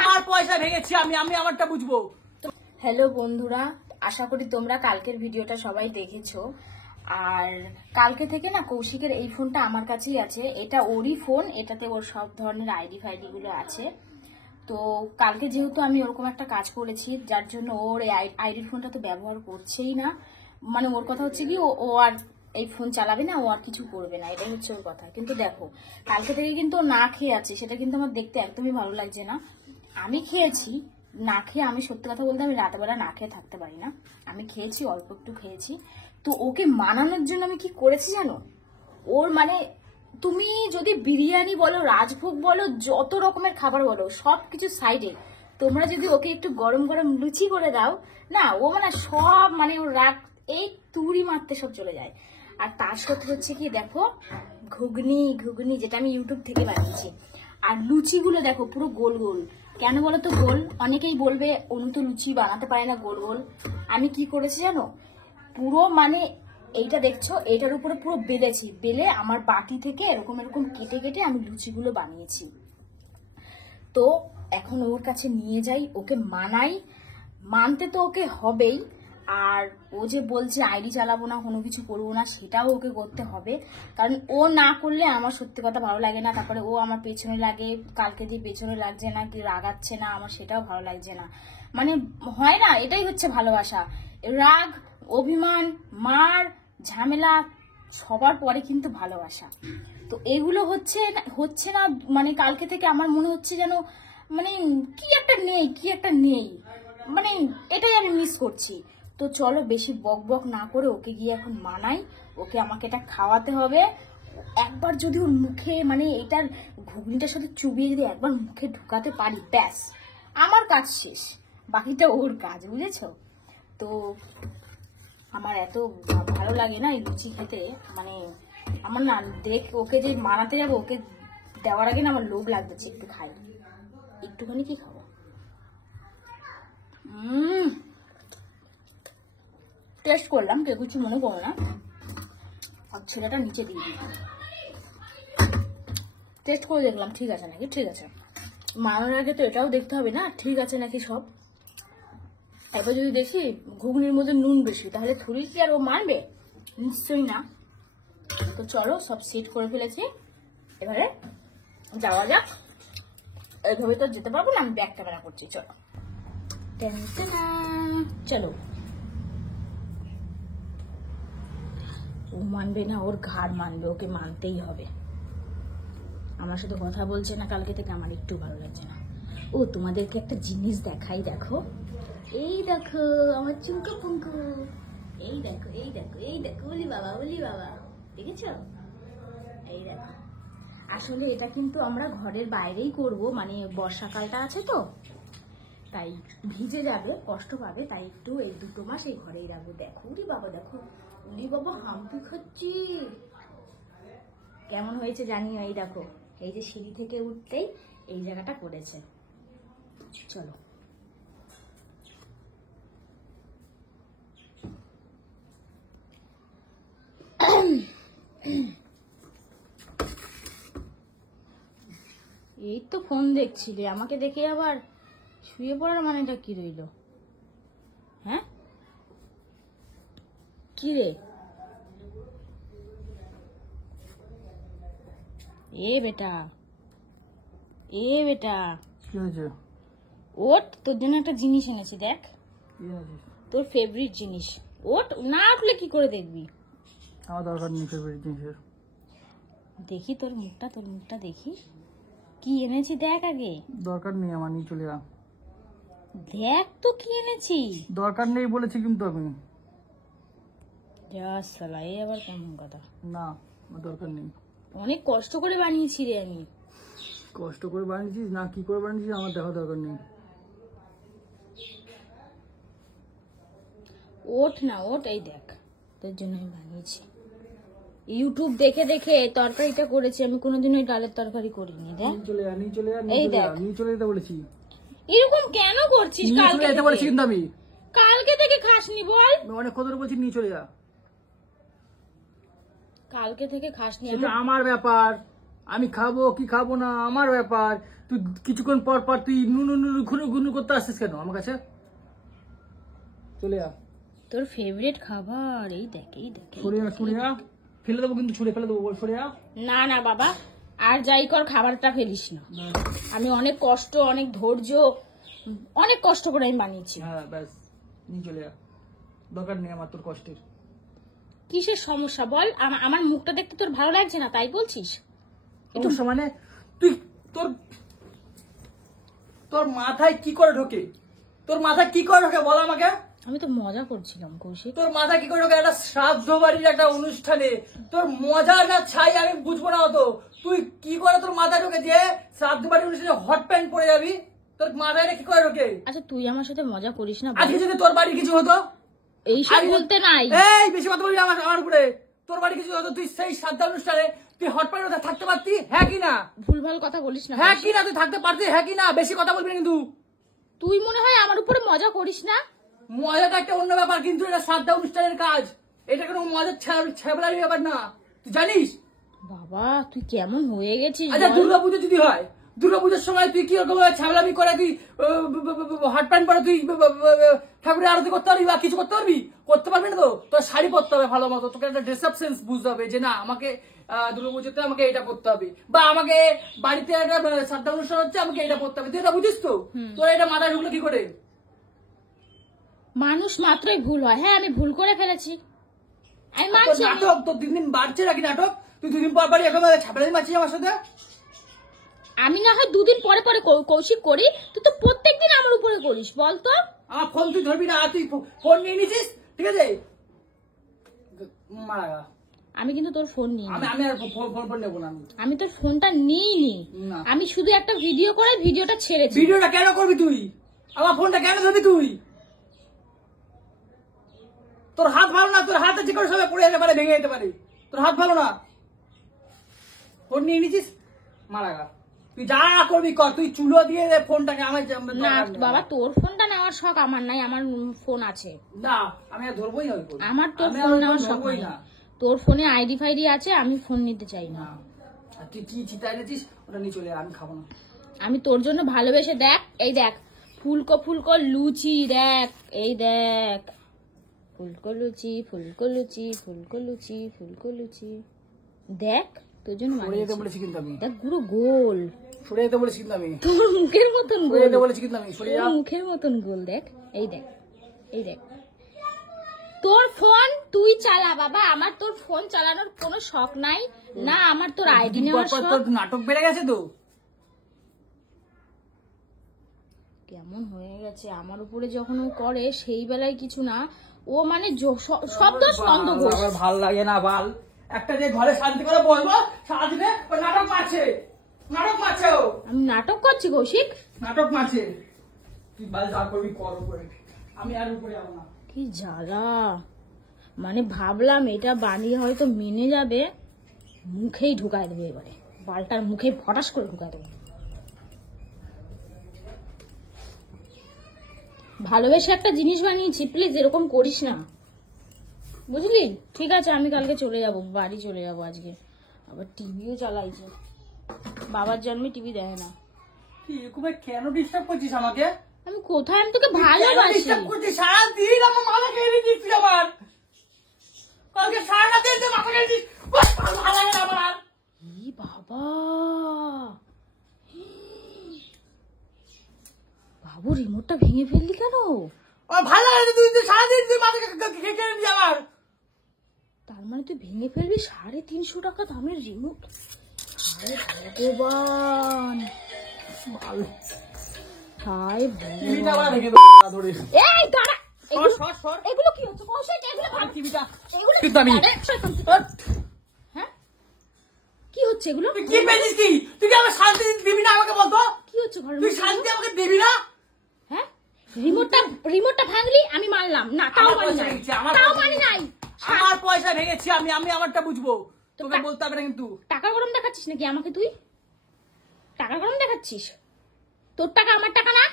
আমার পয়সা ভেঙেছি, আমি আমারটা বুঝবো। হ্যালো বন্ধুরা, আশা করি তোমরা কালকের ভিডিওটা সবাই দেখেছো। আর কালকে থেকে না কৌশিকের এই ফোনটা আমার কাছেই আছে। এটা ওরই ফোন, এটাতে ওর সব ধরনের আইডি ফাইডি গুলো আছে। তো কালকে যেহেতু আমি ওরকম একটা কাজ করেছি, যার জন্য ওর এই আইডির ফোনটা তো ব্যবহার করছেই না। মানে ওর কথা হচ্ছে কি, ও আর এই ফোন চালাবে না, ও আর কিছু করবে না, এটাই হচ্ছে ওর কথা। কিন্তু দেখো, কালকে থেকে কিন্তু ও না খেয়ে আছে, সেটা কিন্তু আমার দেখতে একদমই ভালো লাগছে না। আমি খেয়েছি, না খেয়ে, আমি সত্যি কথা বলতে আমি রাতেবেলা না খেয়ে থাকতে পারি না। আমি খেয়েছি, অল্প একটু খেয়েছি। তো ওকে মানানোর জন্য আমি কি করেছি জানো? ওর মানে তুমি যদি বিরিয়ানি বলো, রাজভোগ বলো, যত রকমের খাবার বলো, সবকিছু সাইডে তোমরা যদি ওকে একটু গরম গরম লুচি করে দাও না, ও মানে সব মানে ওর রাগ এই তুড়ি মারতে সব চলে যায়। আর তার সাথে হচ্ছে কি দেখো, ঘুগনি ঘুগনি যেটা আমি ইউটিউব থেকে বানিয়েছি। আর লুচিগুলো দেখো পুরো গোল গোল। কেন বলো তো গোল? অনেকেই বলবে অনু তো লুচি বানাতে পারে না গোল গোল। আমি কি করেছি জানো? পুরো মানে এইটা দেখছো, এটার উপরে পুরো বেলেছি, বেলে আমার বাটি থেকে এরকম এরকম কেটে কেটে আমি লুচিগুলো বানিয়েছি। তো এখন ওর কাছে নিয়ে যাই, ওকে মানাই, মানতে তো ওকে হবেই। আর ও যে বলছে আইডি চালাবো না, কোনো কিছু করবো না, সেটাও ওকে করতে হবে। কারণ ও না করলে আমার সত্যি কথা ভালো লাগে না। তারপরে ও আমার পেছনে লাগে, কালকে যে পেছনে লাগছে না কি রাগাচ্ছে না, আমার সেটাও ভালো লাগছে না। মানে হয় না, এটাই হচ্ছে ভালোবাসা। রাগ, অভিমান, মার, ঝামেলা সবার পরে কিন্তু ভালোবাসা। তো এগুলো হচ্ছে না। মানে কালকে থেকে আমার মনে হচ্ছে যেন মানে কি একটা নেই, মানে এটাই আমি মিস করছি। তো চলো বেশি বক বক না করে ওকে গিয়ে এখন মানাই। ওকে আমাকে এটা খাওয়াতে হবে। একবার যদি ওর মুখে মানে এটার ঘুগনিটার সাথে চুবিয়ে যদি একবার মুখে ঢুকাতে পারি, ব্যাস আমার কাজ শেষ, বাকিটা ওর কাজ, বুঝেছো? তো আমার এত ভালো লাগে না এই লুচি খেতে। মানে আমার না ওকে যে মানাতে যাবো, ওকে দেওয়ার আগে না আমার লোভ লাগতেছে একটু খাই, একটুখানি কি খাবো। টেস্ট করলাম, কেউ কিছু মনে করো না। আর ছেলেটা নিচে দিয়ে দিই, টেস্ট করে দেখলাম ঠিক আছে নাকি। ঠিক আছে, মানানোর আগে তো এটাও দেখতে হবে না ঠিক আছে নাকি সব। এবার যদি দেখি ঘুগনির মধ্যে নুন বেশি, তাহলে থুড়ি কি আর ও মানবে? নিশ্চয়ই না। তো চলো সব সেট করে ফেলেছি, এবারে যাওয়া যাক। এইভাবে তো যেতে পারবো না, আমি ব্যাক ক্যামেরা করছি। চলো চলো। ও মানবে না, ওর ঘাড় মানবে, ওকে মানতেই হবে। আমার সাথে কথা বলছে না কালকে থেকে, আমার একটু ভালো লাগছে না। ও তোমাদেরকে একটা জিনিস দেখাই, দেখো এই দেখো আমার চুমকো পুঙ্কু, এই দেখো এই দেখো এই দেখো, বলি বাবা বলি বাবা, দেখেছো? এই দেখো, আসলে এটা কিন্তু আমরা ঘরের বাইরেই করব, মানে বর্ষাকালটা আছে তো, তাই ভিজে যাবে, কষ্ট পাবে, তাই একটু এই 2 মাস এই ঘরেই রাখবো। দেখো উলি বাবা, দেখো উলি বাবা, হাম্পি খাচ্ছি। কেমন হয়েছে জানিও। এই দেখো, এই যে সিঁড়ি থেকে উঠতেই এই জায়গাটা করেছে। চলো এই তো ফোন দেখছিলে, আমাকে দেখে আবার শুয়ে পড়ার মানেটা কি রইল? হ্যাঁ কি রে? এ বেটা, এ বেটা, কি হয়েছে? ওঠ, তোর জন্য একটা জিনিস এনেছি, দেখ কি আছে? তোর ফেভারিট জিনিস। ওঠ, না উঠলে কি করে দেখবি? আমার দরকার নেই ফেভারিট জিনিসের। দেখি তোর মুখটা দেখি, কি এনেছি দেখ আগে। দরকার নেই আমার, নিয়ে চলে যা। দেখ তো কি এনেছি। দরকার নেই বলেছি কিন্তু আমি। যা সালা, এই আবার কেমন কথা? না, আমার দরকার নেই। অনেক কষ্ট করে বানিয়েছি রে আমি। কষ্ট করে বানিয়েছিস না কি করে বানিয়েছিস আমার দেখা দরকার নেই। ওঠ না ওঠ, এই দেখ তোর জন্য আমি বানিয়েছি। ইউটিউব দেখে দেখে তরকারিটা করেছি আমি, কোনোদিন ওই ডালের তরকারি করিনি। দেখ চলে যা, নিয়ে চলে যা, এই দেখ, নিয়ে চলে যেতে বলেছি। এরকম কেন করছিস? নিয়ে চলে যেতে বলেছি কিন্তু আমি। কালকে থেকে খাসনি বল? অনেক কথা বলছি, নিয়ে চলে যা। কালকে থেকে খাসনি। সেটা আমার ব্যাপার। আমি খাবো কি খাবো না আমার ব্যাপার। তুই কিছুক্ষণ পর পর তুই নুনু নুনু ঘুনু ঘুনু করতে আসছিস কেন আমার কাছে? চলে যা। তোর ফেভারিট খাবার এই দেখ সরে যা ফেলে দেবো কিন্তু, ছুঁড়ে ফেলে দেবো, সরে যা। না না বাবা, আর যাই কর খাবারটা ফেলিস না। আমি অনেক কষ্ট, অনেক ধৈর্য, অনেক কষ্ট করে আমি বানিয়েছি। হ্যাঁ ব্যাস, নিয়ে চলে যা, দরকার নেই আমার তোর কষ্টের। কিসের সমস্যা বল? আমার মুখটা দেখতে তোর ভালো লাগছে না তাই বলছিস? সমস্যা মানে তুই তোর মাথায় কি করে ঢোকে? তোর মাথায় কি করে ঢোকে বল আমাকে? আমি তো মজা করছিলাম কৌশিক। তোর মাথায় কি করে ঢোকে একটা শ্রাদ্ধ বাড়ির একটা অনুষ্ঠানে? তোর মজা না ছাই আমি বুঝবো না অত। তুই কি করে তোর মাথায় ঢোকে যে শ্রাদ্ধ বাড়ির অনুষ্ঠানে হট প্যান্ট পরে যাবি? তোর মাথায় কি করে ঢোকে? আচ্ছা তুই আমার সাথে মজা করিস না। আজকে যদি তোর বাড়ি কিছু হতো, এইসব বলতে নাই। এই বেশি কথা বলবি না আমার উপরে। তোর বাড়ি কিছু হতো, তুই সেই শ্রাদ্ধ অনুষ্ঠানে তুই হট প্যান্ট থাকতে পারতি? হ্যাঁ কি না? ভুলভাল কথা বলিস না। হ্যাঁ কি না? তুই থাকতে পারতি? হ্যাঁ কি না? বেশি কথা বলবি না কিন্তু। তুই মনে হয় আমার উপরে মজা করিস না। মজাটা একটা অন্য ব্যাপার, কিন্তু এটা শ্রাদ্ধ অনুষ্ঠানের কাজ। এটা কোনো মজার ছ্যাবলার ব্যাপার না, তুই জানিস? বাবা তুই কেমন হয়ে গেছিস? আচ্ছা দুর্গাপুজো যদি হয়, দুর্গাপুজোর সময় তুই কি রকম ছ্যাবলামি করে তুই হট প্যান্ট পরে তুই ঠাকুরের আরতি করতে পারবি বা কিছু করতে পারবি? করতে পারবি না তো। তোর শাড়ি পরতে হবে ভালো মতো, তোকে একটা ড্রেস আপ সেন্স বুঝতে হবে যে না আমাকে দুর্গাপুজোতে আমাকে এটা করতে হবে, বা আমাকে বাড়িতে একটা শ্রাদ্ধ অনুষ্ঠান হচ্ছে আমাকে এটা করতে হবে। তুই এটা বুঝিস তো? তোর এটা মাথায় ঢুকলো কি করে? মানুষ মাত্রই ভুল হয়। হ্যাঁ আমি ভুল করে ফেলেছি, আমি মানছি। নাটক তোর দিন দিন বাড়ছে নাকি নাটক? তুই দুদিন পর পরই এরকম ছাপড়ানি মারছিস আমার সাথে। আমি না হয় দুদিন পরে পরে কৌশিক করি, তুই তো প্রত্যেকদিন আমার উপরে করিস। বল তো? আমার ফোন তুই ধরবি না, তুই ফোন নিয়ে নিছিস, ঠিক আছে? মারা গা। আমি কিন্তু তোর ফোন নিই। আমি আর ফোন নেবো না। আমি তোর ফোনটা নিইনি, না। আমি শুধু একটা ভিডিও করে ভিডিওটা ছেড়েছি। ভিডিওটা কেন করবি তুই? আমার ফোনটা কেন ধরবি তুই? তোর হাত ভালো না, তোর হাতে যে কোনো সময় পড়ে যেতে পারে, ভেঙে যেতে পারে। তোর হাত ভালো না, ফোন নিয়ে নিছিস, মারা গা। তুই যা করবি কর, তুই চুলো দিয়ে দে ফোনটাকে। আমার না বাবা, তোর ফোনটা নেওয়ার শখ আমার নাই, আমার ফোন আছে। না আমি আর ধরবোই না। আমার তোর ফোন নেওয়ার শখ নাই। তোর ফোনে আইডি ফাইডি আছে, আমি ফোন নিতে চাই না। তুই কি চিন্তা এনেছিস ওটা নিয়ে চলে, আমি খাবো না। আমি তোর জন্য ভালোবেসে দেখ, এই দেখ ফুলকো ফুলকো লুচি, দেখ এই দেখ ফুলকো লুচি ফুলকো লুচি ফুলকো লুচি ফুলকো লুচি, দেখ তোর জন্য সরে যেতে বলেছি কিন্তু আমি। দেখ পুরো গোল। সরে যেতে বলেছি কিন্তু আমি। তোর মুখের মতন সরে গোল। যেতে বলেছি কিন্তু আমি। সরে যা। তোর মুখের মতন গোল, দেখ এই দেখ এই দেখ। তোর ফোন তুই চালা বাবা, আমার তোর ফোন চালানোর কোনো শখ নাই না, আমার তোর আইডি নেওয়ার শখ। তোর নাটক বেড়ে গেছে তো। কেমন হয়ে গেছে আমার উপরে যখন ও করে, সেই বেলায় কিছু না, ও মানে সব দোষ নন্দ ঘোষ। ভাল লাগে না বাল, একটা যে ঘরে শান্তি করে বসবো সারাদিনে ও নাটক মারছে, নাটক মারছে ও। আমি নাটক করছি কৌশিক? নাটক মারছে। তুই বাল যা করবি কর উপরে, আমি আর উপরে যাবো না। কি জ্বালা, মানে ভাবলাম এটা বানিয়ে হয়তো মেনে যাবে, মুখেই ঢুকায় দেবে এবারে, বালটার মুখে ফটাস করে ঢুকায় দেবে। ভালোবেসে একটা জিনিস বানিয়েছি, প্লিজ এরকম করিস না, বুঝলি? ঠিক আছে আমি কালকে চলে যাব, বাড়ি চলে যাব আজকে। আবার টিভিও চালাইছে, বাবার জন্মে টিভি দেয় না। কি এরকম কেন ডিস্টার্ব করছিস আমাকে? আমি কোথায়, আমি তোকে ভালোবাসি। ডিস্টার্ব করছিস সারাদিন, আমার মাথা খেয়ে দিচ্ছিস তুই আমার। কালকে সারাদিন তুই মাথা খেয়ে দিচ্ছিস, ভালো লাগে না আমার। ই বাবা, বাবু রিমোটটা ভেঙে ফেললি কেন? আমার ভালো লাগে না, তুই সারাদিন তুই মাথা খেয়ে দিচ্ছিস আমার। তার মানে তুই ভেঙে ফেলবি 350 টাকা দামের রিমোট? হায় ভগবান, হায় টিভিটা আবার ভগবান। রেখে দাও ধরে। এই দাঁড়া, এগুলো কি হচ্ছে কৌশিক? এগুলো টিভিটা এগুলো কিন্তু আমি হ্যাঁ কি হচ্ছে এগুলো? তুই কি পেয়েছিস? কি তুই কি আমার শান্তি দিবি না আমাকে বলতো? কি হচ্ছে ঘরের তুই মধ্যে? শান্তি আমাকে দিবি না? হ্যাঁ রিমোটটা ভাঙলি, আমি মানলাম না, তাও আমার মানি পয়সা নাই, ভেঙেছে, আমার তাও পয়সা মানি নাই। আমার পয়সা ভেঙেছি, আমি আমারটা বুঝবো, তোকে বলতে হবে না কিন্তু। টাকা গরম দেখাচ্ছিস নাকি আমাকে? তুই টাকা গরম দেখাচ্ছিস? তোর টাকা আমার টাকা না?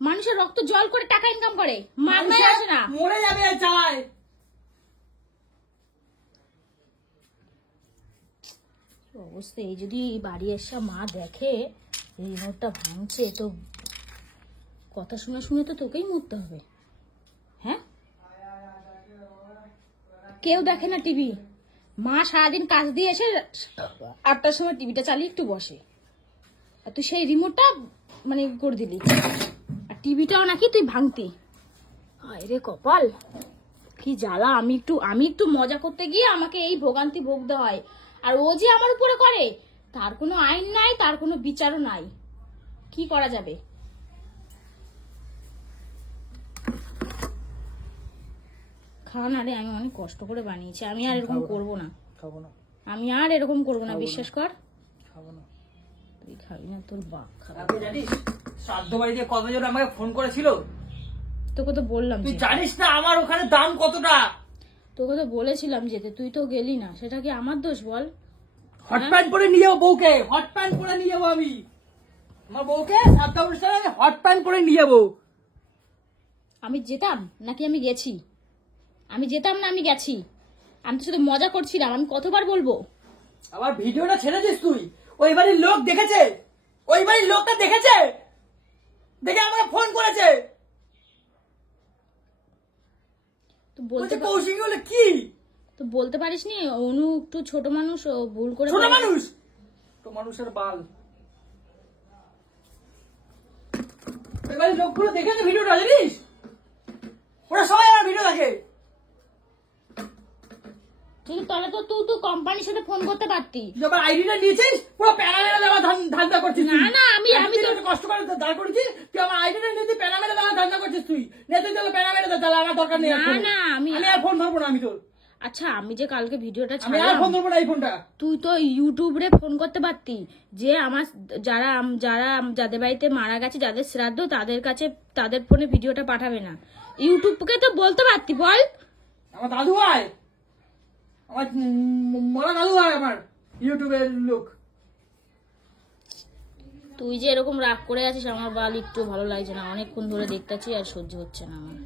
মানুষের রক্ত জল করে টাকা ইনকাম করে, মাগনায় আসে না। মরে যাবে চালায়। অবস্থা, এই যদি বাড়ি এসে মা দেখে রিমোটটা ভাঙছে তো কথা শুনে শুনে তো তোকেই মরতে হবে। হ্যাঁ, কেউ দেখে না টিভি, মা সারাদিন কাজ দিয়ে এসে 8টার সময় টিভিটা চালিয়ে একটু বসে, আর তুই সেই রিমোটটা মানে করে দিলি, আর টিভিটাও নাকি তুই ভাঙতি। হায় রে কপাল, কি জ্বালা। আমি একটু মজা করতে গিয়ে আমাকে এই ভোগান্তি ভোগতে হয়, আর ও যে আমার উপরে করে তার কোনো আইন নাই, তার কোনো বিচারও নাই, কি করা যাবে। খাওয়া না রে, আমি অনেক কষ্ট করে বানিয়েছি, আমি আর এরকম করবো না, আমি আর এরকম করবো না, বিশ্বাস কর। তুই খাবি না, তোর বাপ খাবে। তুই জানিস শ্রাদ্ধ বাড়িতে কতজন আমাকে ফোন করেছিল? তোকে তো বললাম, তুই জানিস না আমার ওখানে দাম কতটা? তোকে তো বলেছিলাম যেতে, তুই তো গেলি না, সেটা কি আমার দোষ বল? হট প্যান্ট পরে নিয়ে যাবো বউকে, হট প্যান্ট পরে নিয়ে যাবো আমি আমার বউকে, শ্রাদ্ধ অনুষ্ঠানে হট প্যান্ট পরে নিয়ে যাবো। আমি যেতাম নাকি আমি গেছি? আমি যেতাম না আমি গেছি? আমি তো শুধু মজা করছিলাম, আমি কতবার বলবো? আবার ভিডিওটা ছেড়েছিস তুই, ওই বাড়ির লোক দেখেছে, ওই বাড়ির লোকটা দেখেছে, দেখে আমাকে ফোন করেছে, তো বলতে কৌশিক বলে কি? তো বলতে পারিস নি অনু একটু ছোট মানুষ, ও ভুল করে ছোট মানুষ, তো মানুষের বাল। ওই বাড়ির লোকগুলো দেখেছে ভিডিওটা, জানিস? ওরা সবাই আমার ভিডিও দেখে। তুই তাহলে তো তুই কোম্পানির সাথে ফোন করতে পারতি। যখন আইডিটা নিয়েছিস পুরো প্যানামেরা দেওয়া ধান্দা করছিস। না না, আমি তো কষ্ট করে দাঁড় করেছি, তুই আমার আইডিটা নিয়ে তুই প্যানামেরা দেওয়া ধান্দা করছিস। তুই নিয়ে তুই তাহলে প্যানামেরা দে, তাহলে আমার দরকার নেই। না না, আমি আর ফোন ধরবো না আমি তোর। আচ্ছা, আমি যে কালকে ভিডিওটা আমি আর ফোন ধরবো না এই ফোনটা। তুই তো ইউটিউবে ফোন করতে পারতি, যে আমার যারা যারা যাদের বাড়িতে মারা গেছে, যাদের শ্রাদ্ধ, তাদের কাছে তাদের ফোনে ভিডিওটা পাঠাবে না। ইউটিউবকে তো বলতে পারতি, বল। আমার দাদু ভাই, আমার মরা দাদু ভাই, আমার ইউটিউবের লোক। তুই যে এরকম রাগ করে আছিস, আমার বাল একটু ভালো লাগছে না, অনেকক্ষণ ধরে দেখতেছি আর সহ্য হচ্ছে না আমার।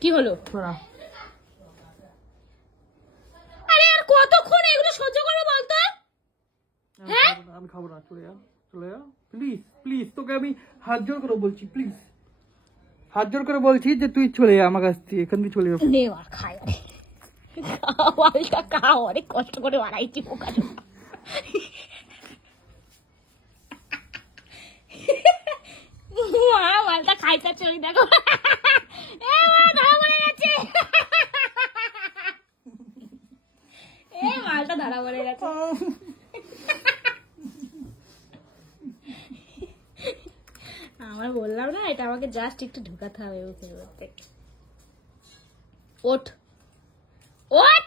কি হলো? আরে আর কতক্ষণ এগুলো সহ্য করবো বলতো? হ্যাঁ, আমি খাবো না, চলে যা, চলে যা প্লিজ, প্লিজ। তোকে আমি হাত জোর করে বলছি, প্লিজ হাত জোর করে বলছি যে তুই চলে যা আমার কাছ থেকে, এখান থেকে চলে যা। নে আর খাই, আরে খাওয়ালটা খাও, অনেক কষ্ট করে বানাইছি পোকা জোকা। মালটা খাইতে চলি, দেখো ধরা পড়ে গেছে, মালটা ধরা পড়ে গেছে। আমার বললাম না, এটা আমাকে জাস্ট একটু ঢুকাতে হবে ওকে বলতে। ওঠ ওঠ,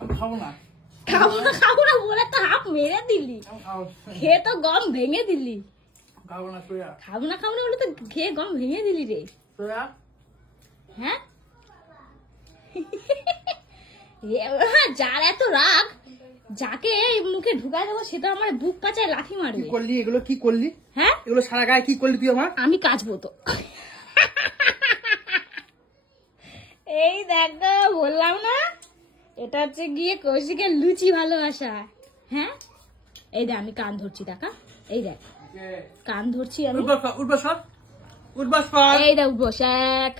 আমি খাবো না, খাবো না বলে তো হাফ মেরে দিলি, খেয়ে তো গম ভেঙে দিলি। খাবো না, খাবো না বলে তো খেয়ে গম ভেঙে দিলি রে। হ্যাঁ, যার এত রাগ, যাকে মুখে ঢুকায় দেবো সে তো আমার বুক কাচায় লাথি মারবে। কি করলি এগুলো, কি করলি? হ্যাঁ, এগুলো সারা গায়ে কি করলি তুই আমার? আমি কাচবো তো। এই দেখো, বললাম না এটা হচ্ছে গিয়ে কৌশিকের লুচি ভালোবাসা। হ্যাঁ, এই দেখ আমি কান ধরছি, দেখা, এই দেখ কান ধরছি আমি। এই দেখ উঠবস, 1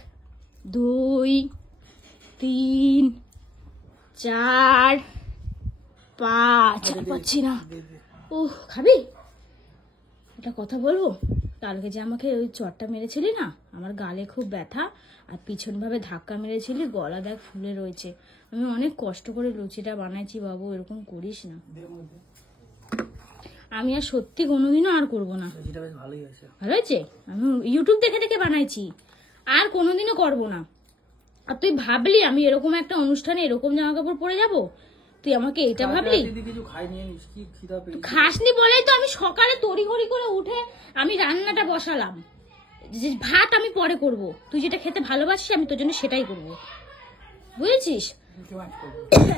2 3 4 5, পাচ্ছি না। খাবি? একটা কথা বলবো, কালকে যে আমাকে ওই চটটা মেরেছিলি না, আমার গালে খুব ব্যথা, আর পিছন ভাবে ধাক্কা মেরেছিলি, গলা দেখ ফুলে রয়েছে। আমি অনেক কষ্ট করে লুচিটা বানাইছি বাবু, এরকম করিস না। আমি আর সত্যি কোনোদিনও আর করবো না। ভালো হয়েছে, আমি ইউটিউব দেখে দেখে বানাইছি, আর কোনোদিনও করবো না। আর তুই ভাবলি আমি এরকম একটা অনুষ্ঠানে এরকম জামা কাপড় পরে যাবো? তুই আমাকে এটা ভাবলি? খাসনি বলেই তো আমি সকালে তড়িঘড়ি করে উঠে আমি রান্নাটা বসালাম, যে ভাত আমি পরে করব, তুই যেটা খেতে ভালোবাসিস আমি তোর জন্য সেটাই করব, বুঝেছিস?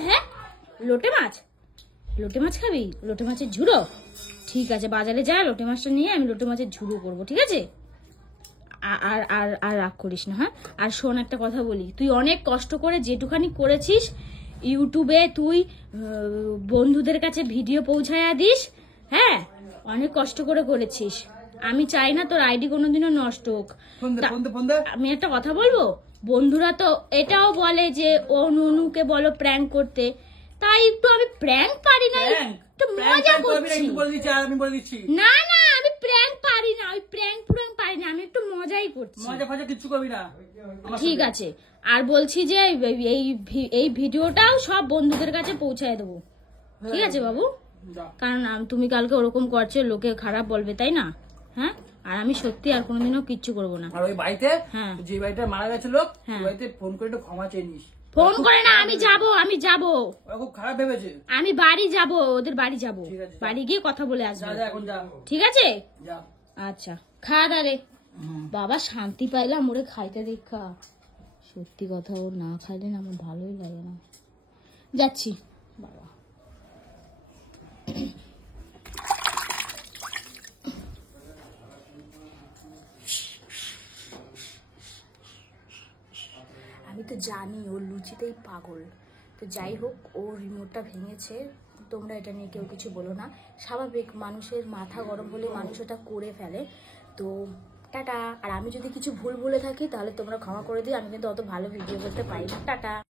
হ্যাঁ, লোটে মাছ, লোটে মাছ খাবি? লোটে মাছের ঝুড়ো? ঠিক আছে, বাজারে যা, লোটে মাছটা নিয়ে আমি লোটে মাছের ঝুড়ো করবো, ঠিক আছে? আর আর আর রাগ করিস না, হ্যাঁ? আর শোন, একটা কথা বলি, তুই অনেক কষ্ট করে যেটুখানি করেছিস ইউটিউবে, তুই বন্ধুদের কাছে ভিডিও পৌঁছায়া দিস, হ্যাঁ, অনেক কষ্ট করে করেছিস। আমি চাই না তোর আইডি কোনোদিনও নষ্ট হোক। আমি একটা কথা বলবো, বন্ধুরা তো এটাও বলে যে ও নুনুকে বলো প্র্যাঙ্ক করতে, তাই একটু আমি প্র্যাঙ্ক পারি না, একটু মজা করছি। আমি বলে দিচ্ছি, না না, আমি প্র্যাঙ্ক পারি না, ওই প্র্যাঙ্ক পারি না, আমি একটু মজাই করছি। মজা ফজা কিচ্ছু করবি না। ঠিক আছে, আর বলছি যে এই ভিডিওটাও সব বন্ধুদের কাছে পৌঁছায় দেবো, ঠিক আছে বাবু? কারণ তুমি কালকে ওরকম করছো, লোকে খারাপ বলবে, তাই না? হ্যাঁ, আর আমি সত্যি আর কোনোদিনও কিচ্ছু করবো না। আর ওই বাড়িতে, হ্যাঁ, যে বাড়িটা মারা গেছে লোক, ওই বাড়িতে ফোন করে একটু ক্ষমা চেয়ে নিস। ফোন করে না, আমি যাব ওরা খুব খারাপ ভেবেছে। আমি বাড়ি যাব, ওদের বাড়ি যাব, ঠিক আছে, বাড়ি গিয়ে কথা বলে আসবো। যা এখন যা। ঠিক আছে, যা। আচ্ছা, খা দাঁড়ে বাবা, শান্তি পাইলাম ওরে খাইতে দেখা। সত্যি কথা, ও না খাইলে না আমার ভালোই লাগে না। যাচ্ছি বাবা। আমি তো জানি ও লুচিতেই পাগল, তো যাই হোক, ও রিমোটটা ভেঙেছে, তোমরা এটা নিয়ে কেউ কিছু বলো না। স্বাভাবিক, মানুষের মাথা গরম হলে মানুষ এটা করে ফেলে। তো টাটা। আর আমি যদি কিছু ভুল বলে থাকি তাহলে তোমরা ক্ষমা করে দিও, আমি কিন্তু অত ভালো ভিডিও করতে পারি না। টাটা।